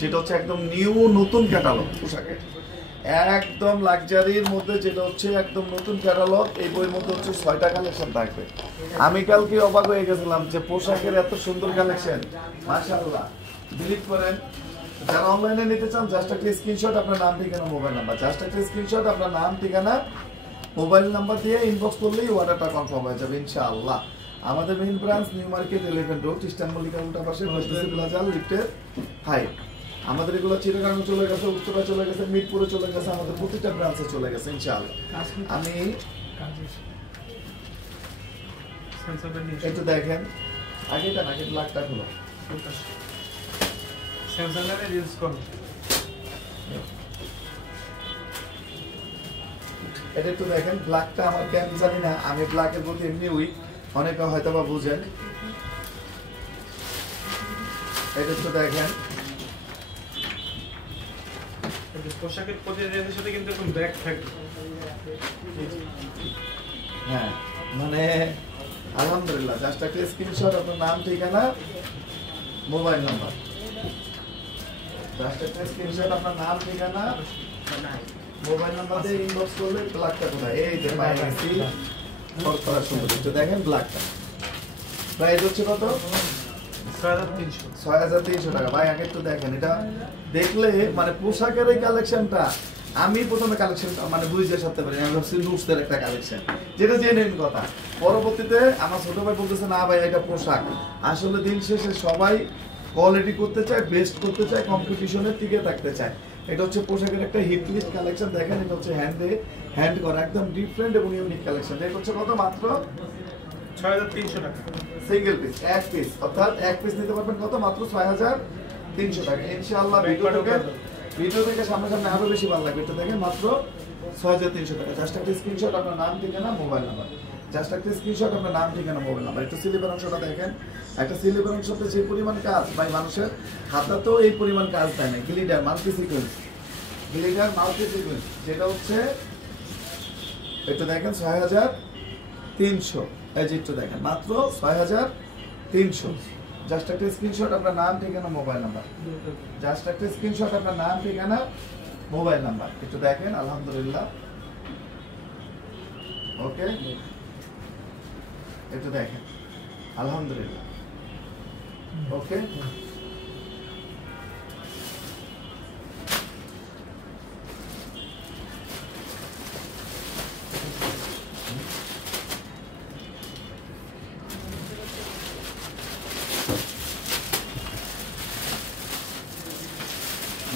যেটা হচ্ছে একদম নিউ নতুন ক্যাটালগ পোশাকের একদম লাক্সারির মধ্যে, যেটা হচ্ছে একদম নতুন ক্যাটালগ। এই বইয়ের মধ্যে হচ্ছে 6টা কালেকশন থাকবে। আমি কালকে অবাক হয়ে গেছিলাম যে পোশাকের এত সুন্দর কালেকশন, মাশাআল্লাহ। ডিলিট করেন। যারা অনলাইনে নিতে চান জাস্ট একটা স্ক্রিনশট, আপনার নাম ঠিকানা মোবাইল নাম্বার, জাস্ট একটা স্ক্রিনশট আপনার নাম ঠিকানা মোবাইল নাম্বার দিয়ে ইনবক্স করলেই অর্ডারটা কনফার্ম হয়ে যাবে ইনশাআল্লাহ। আমাদের main branch new market 11 road, eastern Mallika উল্টা পাশে প্লাজা লিফটের 5। আমাদের এগুলো চিটাগাং চলে গেছে, উত্তরা চলে গেছে, মিরপুরে চলে গেছে, আমাদের প্রতিটা ব্রাঞ্চে চলে গেছে ইনশাআল্লাহ। আমি একটু দেখেন আগে এটা নাকি ব্ল্যাকটা হলো স্যামসাং এর ইউজ করুন। এটা একটু দেখেন ব্ল্যাকটা আমার কেন জানি না, আমি ব্ল্যাকের প্রতি এমনি উইক, অনেকে হয়তো বা বুঝেন। এটা একটু দেখেন পোশাকের প্রতিনিধিদের সাথে কিন্তু এরকম ব্যাগ থাকবে। হ্যাঁ মানে আলহামদুলিল্লাহ, জাস্ট একটা স্ক্রিনশট, আপনার নাম ঠিকানা মোবাইল নাম্বার, জাস্ট একটা স্ক্রিনশট আপনার নাম ঠিকানা মোবাইল নাম্বার দিয়ে ইনবক্স করলে ব্ল্যাকটা কোথায়, এই যে পাই গেছি ফর করার সুন্দর। একটু দেখেন ব্ল্যাকটা প্রাইস হচ্ছে কত? 6300 টাকা। ভাই আগে একটু দেখেন, এটা দেখলে মানে পোশাকের এই কালেকশনটা আমি প্রথমে কালেকশন মানে বুঝতে সারতে পারি, আমি ভাবছি লুটসের একটা কালেকশন, যেটা জেনুইন কথা। পরবর্তীতে আমার ছোট ভাই বলতেছে না ভাই এটা পোশাক। আসলে দিন শেষে সবাই কোয়ালিটি করতে চায়, বেস্ট করতে চায়, কম্পিটিশনের টিকে থাকতে চায়। এটা হচ্ছে পোশাকের একটা হিট লিস্ট কালেকশন। দেখেন এটা হচ্ছে হ্যান্ড করা একদম ডিফারেন্ট এবং ইউনিক কালেকশন। এটা হচ্ছে কত? মাত্র 6300 টাকা সিঙ্গেল পিস, এক পিস, অর্থাৎ এক পিস নিতে পারবেন কত? মাত্র 6300 টাকা ইনশাআল্লাহ। ভিডিও থেকে সামনে আরো বেশি ভালো লাগবে। এটা দেখেন মাত্র 6300 টাকা। জাস্ট একটা স্ক্রিনশট, আপনার নাম ঠিকানা মোবাইল নাম্বার, জাস্ট একটা স্ক্রিনশট, আপনার নাম ঠিকানা মোবাইল নাম্বার। একটু সিলিভার অংশটা দেখেন, একটা সিলিভার অংশতে যে পরিমাণ কাজ, ভাই মানুষের হাতাতেও এই পরিমাণ কাজ দেয় না। গ্লিটার মাল্টি সিকোয়েন্স, যেটা হচ্ছে একটু দেখেন 6300। এই যে একটু দেখেন মাত্র 6300। জাস্ট একটা স্ক্রিনশট, আপনার নাম ঠিকানা মোবাইল নাম্বার, জাস্ট একটা স্ক্রিনশট, আপনার নাম ঠিকানা মোবাইল নাম্বার। একটু দেখেন আলহামদুলিল্লাহ। ওকে একটু দেখেন আলহামদুলিল্লাহ। ওকে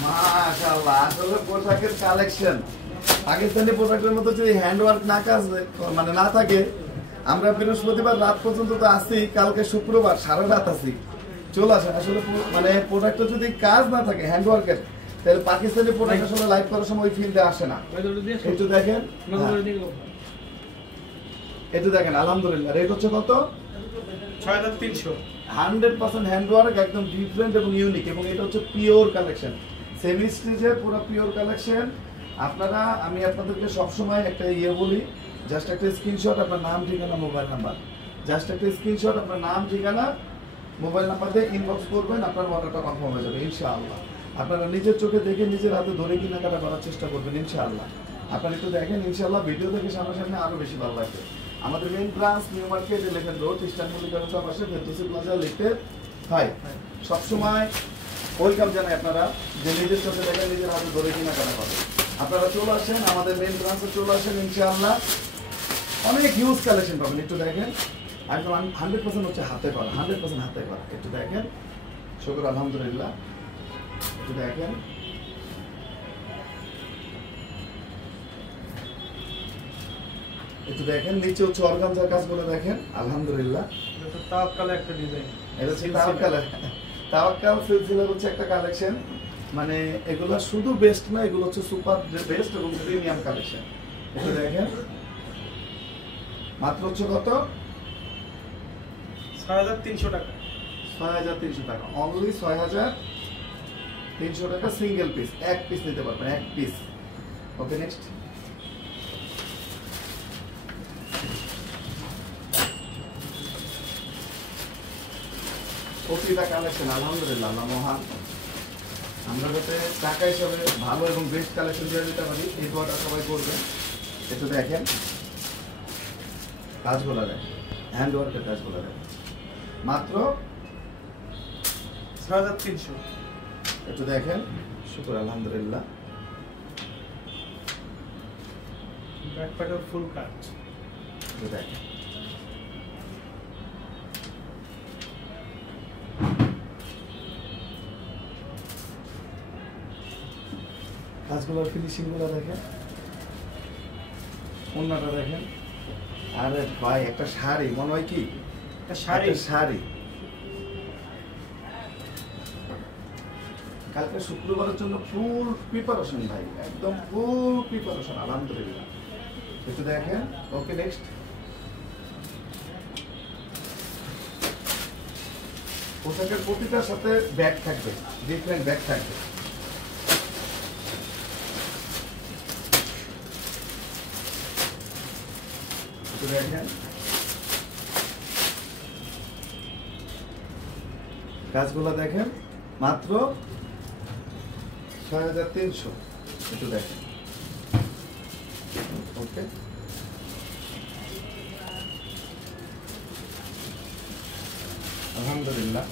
মাশাআল্লাহ, আসলে পোশাকের কালেকশন পাকিস্তানি পোশাকের মতো যদি হ্যান্ডওয়ার্ক না কাজ মানে না থাকে, আমরা বৃহস্পতিবার রাত পর্যন্ত তো আসি, কালকে শুক্রবার সারা রাত আসি, চলে আসেন। আসলে মানে প্রোডাক্টটা যদি কাজ না থাকে হ্যান্ডওয়ার্কের, তাহলে পাকিস্তানি প্রোডাক্ট আসলে লাইভ করার সময় ওই ফিল্ডে আসে না। একটু দেখেন, একটু দেখেন আলহামদুলিল্লাহ। রেট হচ্ছে কত? 6300। 100% হ্যান্ডওয়ার্ক, একদম ডিফারেন্ট এবং ইউনিক, এবং এটা হচ্ছে পিওর কালেকশন, সেমি স্টিচের পুরো পিওর কালেকশন। আপনারা, আমি আপনাদেরকে সবসময় একটা বলি, জাস্ট একটা স্ক্রিনশট, আপনার নাম ঠিকানা মোবাইল নাম্বার, জাস্ট একটা স্ক্রিনশট, আপনার নাম ঠিকানা মোবাইল নাম্বার দিয়ে ইনবক্স করবেন, আপনার অর্ডারটা কনফার্ম হয়ে যাবে ইনশাআল্লাহ। আপনারা নিজের চোখে দেখে নিজের হাতে ধরে কেনাকাটা করার চেষ্টা করবেন ইনশাআল্লাহ। আপনারা একটু দেখেন ইনশাআল্লাহ, ভিডিও দেখে সামনাসামনি আরো বেশি ভালো লাগবে। আমাদের main branch new market 11 road, eastern Mallika উল্টা পাশে প্লাজা লিফটের 5। সবসময় ওয়েলকাম জানাই আপনারা, যে নিজের চোখে দেখে নিজের হাতে ধরে কেনাকাটা করেন। আপনারা চলে আসেন আমাদের মেইন ব্রাঞ্চে, চলে আসেন ইনশাআল্লাহ, অনেক হিউজ কালেকশন পাবেন। একটু দেখেন একদম 100% হচ্ছে হাতে করা, 100% হাতে করা। একটু দেখেন, শুকর আলহামদুলিল্লাহ। একটু দেখেন, একটু দেখেন নিচে হচ্ছে অর্গানজার কাজগুলো দেখেন আলহামদুলিল্লাহ। এটা তাওয়াক্কাল একটা ডিজাইন, এটা হচ্ছে তাওয়াক্কাল সিলসিলার হচ্ছে একটা কালেকশন। মানে এগুলো শুধু বেস্ট না, এগুলো হচ্ছে সুপার বেস্ট এবং প্রিমিয়াম কালেকশন। একটু দেখেন মাত্র হচ্ছে কত? 6300 টাকা। 6300 টাকা, অনলি 6300 টাকা। সিঙ্গেল পিস, এক পিস নিতে পারবেন, এক পিস। Okay next. প্রতিটা কালেকশন আলহামদুলিল্লাহ, আল্লাহ মহান। আমরা যাতে টাকা হিসাবে ভালো এবং বেস্ট কালেকশন দিয়ে দিতে পারি এই দোয়াটা সবাই করবেন। একটু দেখেন কাজগুলো দেখেন, হ্যান্ড ওয়ার্কের কাজগুলো দেখেন, মাত্র 6300। একটু দেখেন, শুকর আলহামদুলিল্লাহ। ব্যাকপ্যাকের ফুল কাজ। একটু দেখেন কাজগুলোর ফিনিশিং গুলো দেখেন, অন্যটা দেখেন। আরে ভাই একটা শাড়ি মনে হয় কি একটা শাড়ি। একটা শাড়ি। কালকে শুক্রবারের জন্য ফুল প্রিপারেশন ভাই, একদম ফুল প্রিপারেশন আলহামদুলিল্লাহ। একটু দেখেন। Okay next. পোশাকের প্রতিটার সাথে ব্যাগ থাকবে, ডিফারেন্ট ব্যাগ থাকবে। একটু দেখেন কাজগুলো দেখেন, মাত্র 6300। একটু দেখেন। ওকে আলহামদুলিল্লাহ।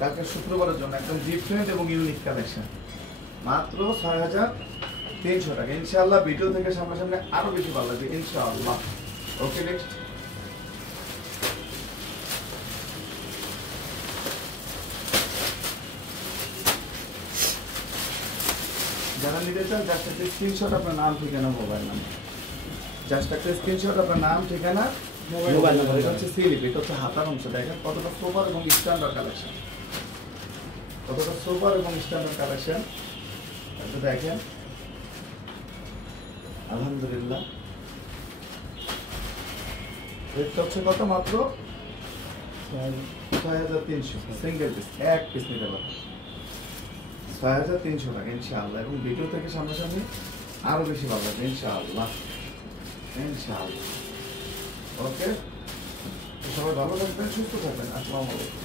কালকে শুক্রবারের জন্য একদম ডিফারেন্ট এবং ইউনিক কালেকশন, মাত্র 6300 টাকা। ইনশাআল্লাহ ভিডিও থেকে সামনাসামনি আরো বেশি ভালো লাগবে ইনশাআল্লাহ। Okay next. যারা নিতে চান জাস্ট একটা স্ক্রিনশট, আপনার নাম ঠিকানা মোবাইল নাম্বার, জাস্ট একটা স্ক্রিনশট আপনার নাম ঠিকানা মোবাইল নাম্বার। এটা হচ্ছে স্লিপ, এটা হচ্ছে হাতার অংশ। দেখেন কতটা সোবার এবং স্ট্যান্ডার্ড কালেকশন, কতটা সোবার এবং স্ট্যান্ডার্ড কালেকশন। একটু দেখেন আলহামদুলিল্লাহ। রেটটা হচ্ছে কত? মাত্র 6300 সিঙ্গেল পিস, এক পিস নিতে পারবেন 6300 টাকা ইনশাআল্লাহ। এবং ভিডিও থেকে সামনাসামনি আরো বেশি ভালো লাগবে ইনশাআল্লাহ, ইনশাআল্লাহ। ওকে, সবাই ভালো থাকবেন, সুস্থ থাকবেন। আসসালামু আলাইকুম।